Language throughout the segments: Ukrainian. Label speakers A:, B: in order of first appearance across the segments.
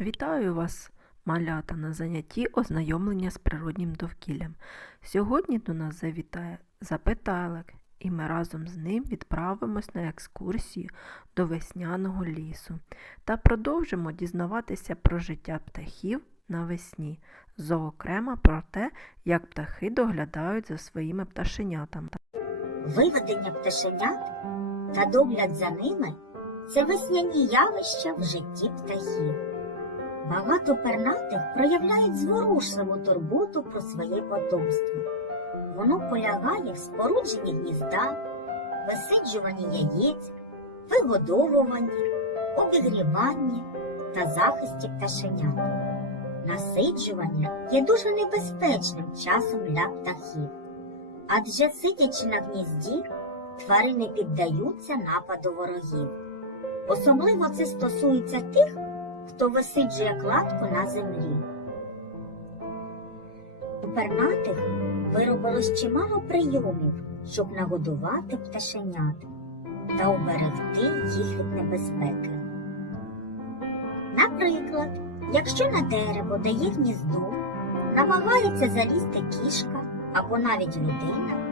A: Вітаю вас, малята, на занятті ознайомлення з природнім довкіллям. Сьогодні до нас завітає запитайлик, і ми разом з ним відправимось на екскурсію до весняного лісу та продовжимо дізнаватися про життя птахів навесні, зокрема про те, як птахи доглядають за своїми пташенятами.
B: Виведення пташенят та догляд за ними це весняні явища в житті птахів. Багато пернатих проявляють зворушливу турботу про своє потомство. Воно полягає в спорудженні гнізда, висиджуванні яєць, вигодовуванні, обігріванні та захисті пташенят. Насиджування є дуже небезпечним часом для птахів. Адже сидячи на гнізді, тварини піддаються нападу ворогів. Особливо це стосується тих, хто висиджує кладку на землі. У пернатих виробилось чимало прийомів, щоб нагодувати пташенят та уберегти їх від небезпеки. Наприклад, якщо на дерево дає гніздо, намагається залізти кішка або навіть людина,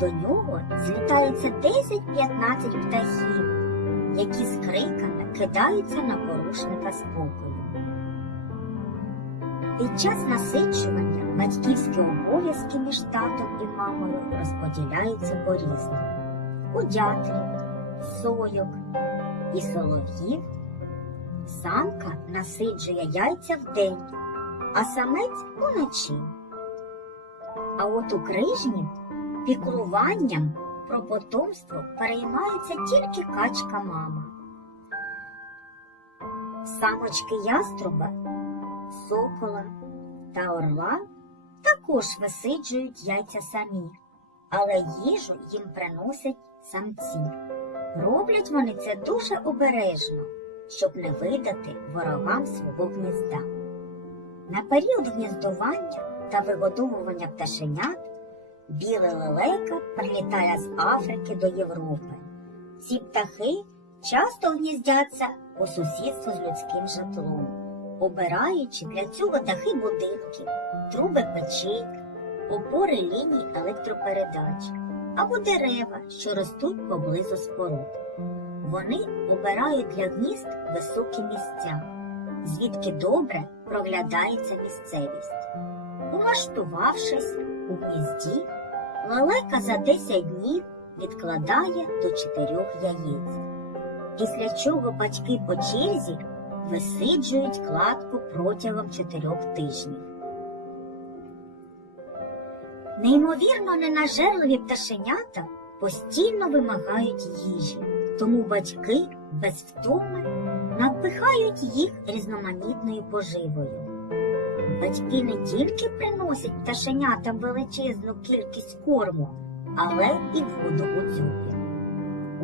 B: до нього злітається 10-15 птахів, які з криками кидаються на порушника спокою. Під час насиджування батьківські обов'язки між татом і мамою розподіляються по-різному. У дятлів, сойок і солов'їв самка насиджує яйця вдень, а самець уночі. А от у крижнів піклуванням про потомство переймається тільки качка мама. Самочки яструба, сокола та орла також висиджують яйця самі, але їжу їм приносять самці. Роблять вони це дуже обережно, щоб не видати ворогам свого гнізда. На період гніздування та вигодовування пташенят біле лелека прилітає з Африки до Європи. Ці птахи часто гніздяться по сусідству з людським житлом, обираючи для цього дахи будинків, труби печей, опори ліній електропередач або дерева, що ростуть поблизу споруд. Вони обирають для гнізд високі місця, звідки добре проглядається місцевість. Улаштувавшись у гнізді, лелека за 10 днів відкладає до 4 яєць, після чого батьки по черзі висиджують кладку протягом 4 тижнів. Неймовірно ненажерливі пташенята постійно вимагають їжі, тому батьки без втоми напихають їх різноманітною поживою. Батьки не тільки приносять пташенятам величезну кількість корму, але і воду у дзюбі.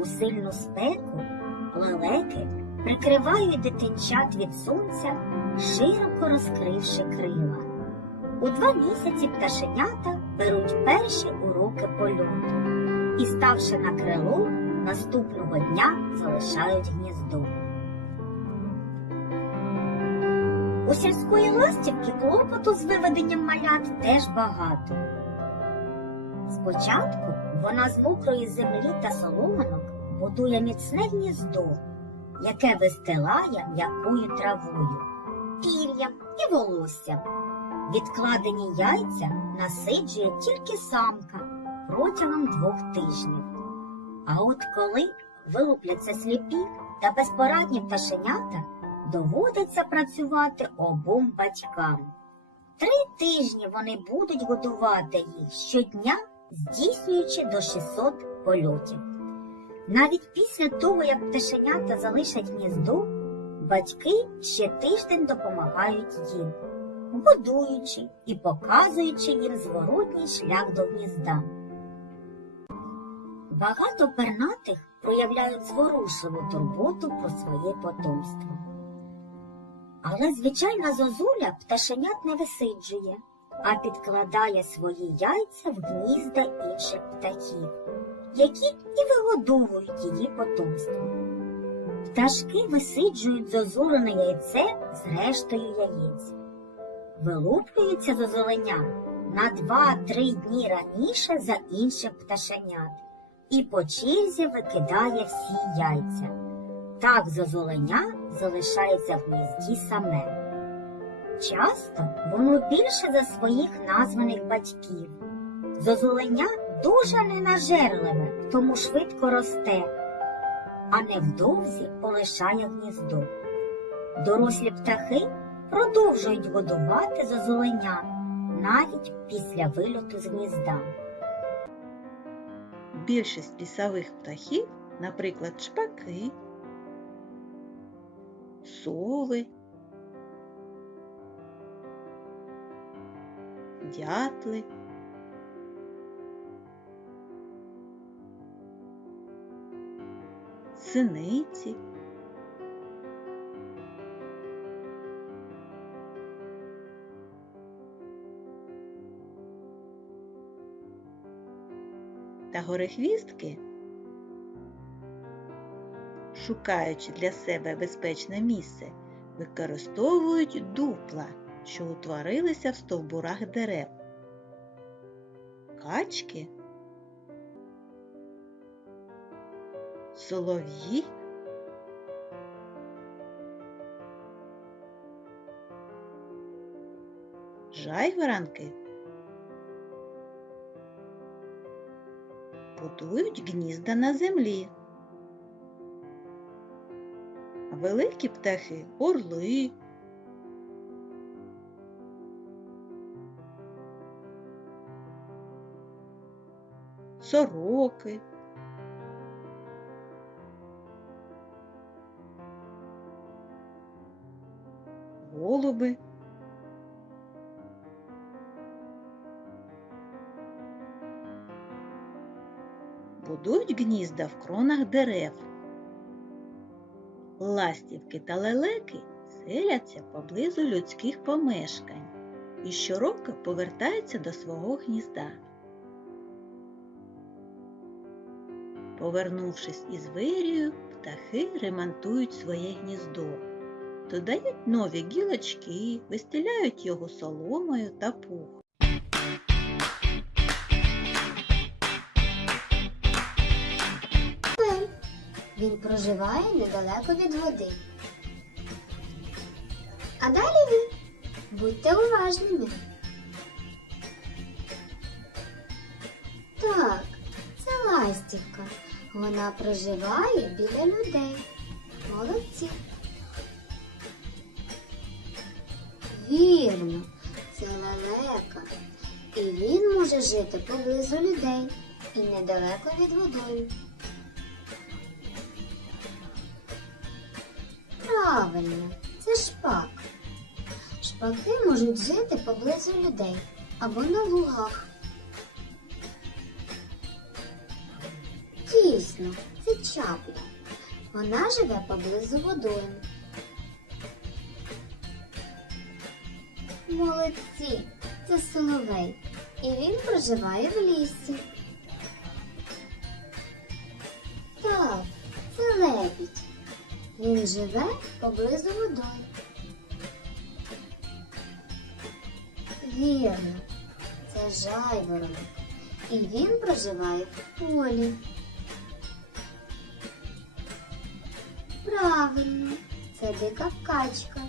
B: У сильну спеку лелеки прикривають дитинчат від сонця, широко розкривши крила. У два місяці пташенята беруть перші уроки польоту і, ставши на крило, наступного дня залишають гніздо. У сільської ластівки клопоту з виведенням малят теж багато. Спочатку вона з мокрої землі та соломинок будує міцне гніздо, яке вистилає м'якою травою, пір'ям і волоссям. Відкладені яйця насиджує тільки самка протягом двох тижнів. А от коли вилупляться сліпі та безпорадні пташенята, доводиться працювати обом батькам. Три тижні вони будуть годувати їх щодня, здійснюючи до 600 польотів. Навіть після того, як пташенята залишать гніздо, батьки ще тиждень допомагають їм, годуючи і показуючи їм зворотній шлях до гнізда. Багато пернатих проявляють зворушливу турботу про своє потомство. Але звичайна зозуля пташенят не висиджує, а підкладає свої яйця в гнізда інших птахів, які і вигодовують її потомство. Пташки висиджують зозулене яйце з рештою яєць. Вилуплюються зозуленя на 2-3 дні раніше за інших пташенят і по черзі викидає всі яйця. Так зозуленя залишається в гнізді саме. Часто воно більше за своїх названих батьків. Зозуленя дуже ненажерливе, тому швидко росте, а невдовзі полишає гніздо. Дорослі птахи продовжують годувати зозуленя навіть після вильоту з гнізда.
C: Більшість лісових птахів, наприклад, шпаки, сови, дятли, синиці, та горехвістки, шукаючи для себе безпечне місце, використовують дупла, що утворилися в стовбурах дерев. Качки, солов'ї, жайворонки будують гнізда на землі. Великі птахи орли, сороки, голуби. будують гнізда в кронах дерев. Ластівки та лелеки селяться поблизу людських помешкань і щороку повертаються до свого гнізда. Повернувшись із вирію, птахи ремонтують своє гніздо, додають нові гілочки, вистеляють його соломою та пухом.
D: Він проживає недалеко від води. А далі ви будьте уважними. Так, це ластівка. Вона проживає біля людей. Молодці. Вірно, це лелека. І він може жити поблизу людей і недалеко від водою. Правильно, це шпак. Шпаки можуть жити поблизу людей або на лугах. Дійсно, це чапля. Вона живе поблизу водойм. Молодці, це соловей. І він проживає в лісі. Він живе поблизу водою. Вірно, це жайворонок. І він проживає в полі. Правильно, це дика качка.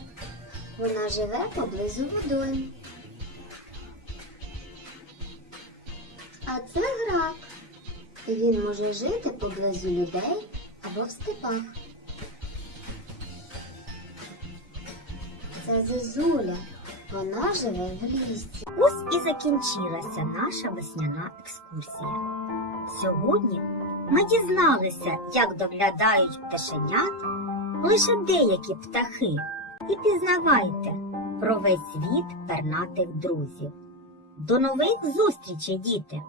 D: Вона живе поблизу водою. А це грак. І він може жити поблизу людей або в степах. Це зозуля. Вона живе в лісі.
B: Ось і закінчилася наша весняна екскурсія. Сьогодні ми дізналися, як доглядають пташенят лише деякі птахи. І пізнавайте про весь світ пернатих друзів. До нових зустрічей, діти!